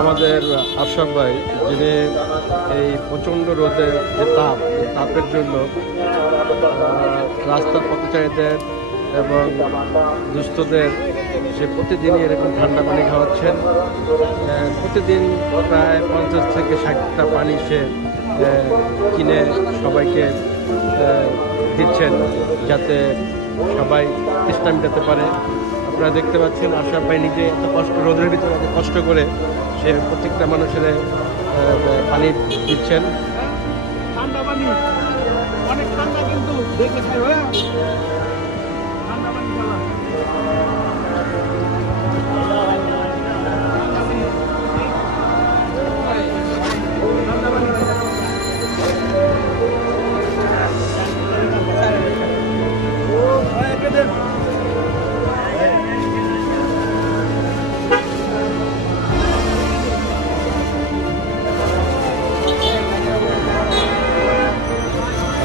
আমাদের আশরাফ ভাই, যিনি এই প্রচণ্ড রোদের যে তাপ, এই তাপের জন্য রাস্তার পথচারীদের এবং দুস্থদের সে প্রতিদিনই এরকম ঠান্ডা পানি খাওয়াচ্ছেন। প্রতিদিন প্রায় 50 থেকে 60টা পানি সে কিনে সবাইকে দিচ্ছেন, যাতে সবাই তৃষ্ণা মেটাতে পারে। আপনারা দেখতে পাচ্ছেন আশরাফ ভাই নিজে এত কষ্ট, রোদের ভিতরে এত কষ্ট করে সে প্রত্যেকটা মানুষের পানি দিচ্ছেন। ঠান্ডা পানি অনেক ঠান্ডা, কিন্তু দেখে ঠান্ডা পানি খেলা।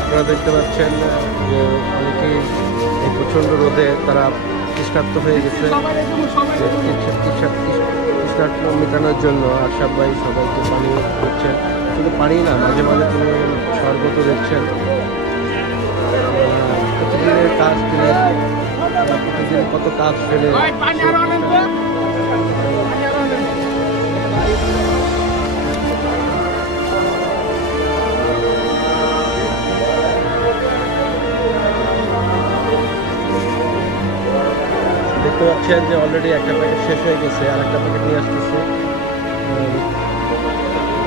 আপনারা দেখতে পাচ্ছেন যে অনেকেই এই প্রচণ্ড রোদে তারা তৃষ্ণার্ত হয়ে গেছে। তৃষ্ণার্ত মেটানোর জন্য আশরাফ ভাই সবাইকে পানি দিচ্ছেন। শুধু পানি না, মাঝে মাঝে তিনি শরবতও দিচ্ছেন। প্রতিদিনের কাজ তিনি প্রতিদিন কত কাজ ফেলে দেখতে পাচ্ছেন যে অলরেডি একটা প্যাকেট শেষ হয়ে গেছে, আর একটা প্যাকেট নিয়ে আসতেছে।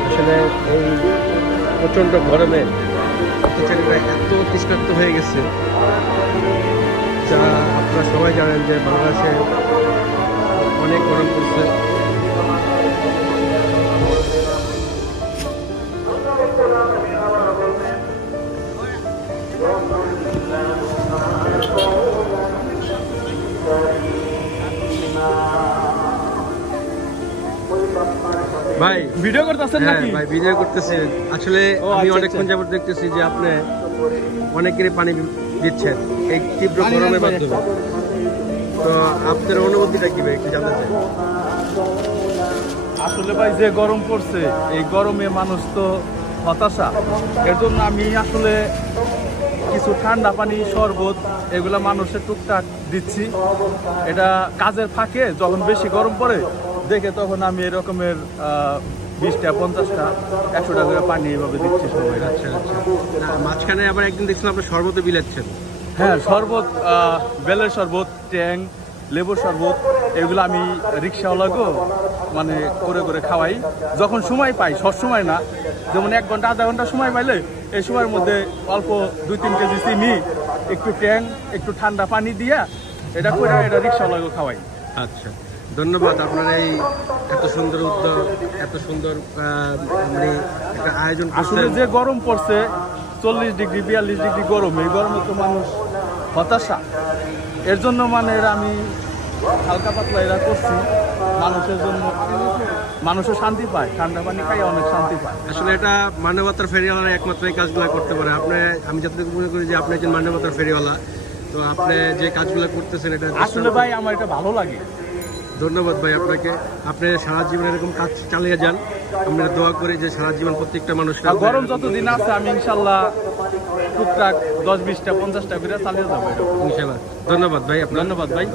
আসলে এই প্রচণ্ড গরমে পথচারীরা এত তৃষ্ণার্ত হয়ে গেছে, যা আপনারা সবাই জানেন যে বাংলাদেশে অনেক গরম পড়ছে। ভাই ভিডিও করতেছেন নাকি? ভাই ভিডিও করতেছি। আসলে আমি অনেকক্ষণ যাবত দেখতেছি যে আপনি অনেকেরই পানি দিচ্ছেন এই তীব্র গরমের মাধ্যমে। তো আপনার অনুভূতিটা কি ভাই, একটু জানতে চাই। আসলে ভাই যে গরম পড়ছে, এই গরমে মানুষ তো হতাশা। এর জন্য আমি আসলে কিছু ঠান্ডা পানি, শরবত এগুলা মানুষের টুকটাক দিচ্ছি। এটা কাজের ফাঁকে যখন বেশি গরম পড়ে দেখে তখন আমি এরকমের 20টা 50টা 100টা করে পানি এইভাবে দিচ্ছি সবাই। আচ্ছা আচ্ছা। না, মাঝখানে আবার একদিন দেখছিলাম আপনি শরবতে বিলাচ্ছেন। হ্যাঁ, শরবত, বেলের শরবত, ট্যাং, লেবুর শরবত এগুলো আমি রিক্সাওয়ালাকেও মানে করে করে খাওয়াই যখন সময় পাই। সব সময় না, যেমন 1 ঘন্টা আধা ঘন্টা সময় পাইলে এই সময়ের মধ্যে অল্প 2-3 কেজি চিনি, একটু ট্যাং, একটু ঠান্ডা পানি দিয়া এটা করে এটা রিক্সাওয়ালাকেও খাওয়াই। আচ্ছা, ধন্যবাদ আপনার এই এত সুন্দর উদ্যোগ, এত সুন্দর মানে একটা আয়োজন। আসলে যে গরম পড়ছে 40 ডিগ্রি 42 ডিগ্রি গরম, এই গরমে তো মানুষ হতাশা। এর জন্য মানে আমি হালকা পাতলা এরা করছি মানুষের জন্য, মানুষের শান্তি পায়, ঠান্ডা পানি খাই অনেক শান্তি পায়। আসলে এটা মানবতার ফেরিওয়ালা একমাত্র এই কাজগুলো করতে পারে। আপনি, আমি যতটুকু মনে করি যে আপনি একজন মানবতার ফেরিওয়ালা, তো আপনি যে কাজগুলো করতেছেন এটা আসলে ভাই আমার এটা ভালো লাগে। ধন্যবাদ ভাই আপনাকে। আপনি সারা জীবন এরকম কাজ চালিয়ে যান। আমরা দোয়া করি যে সারা জীবন প্রত্যেকটা মানুষ, গরম যতদিন আছে আমি ইনশাল্লাহ টুকটাক 10-20টা 50টা করে চালিয়ে যাবো। ইনশাআল্লাহ। ধন্যবাদ ভাই, ধন্যবাদ ভাই।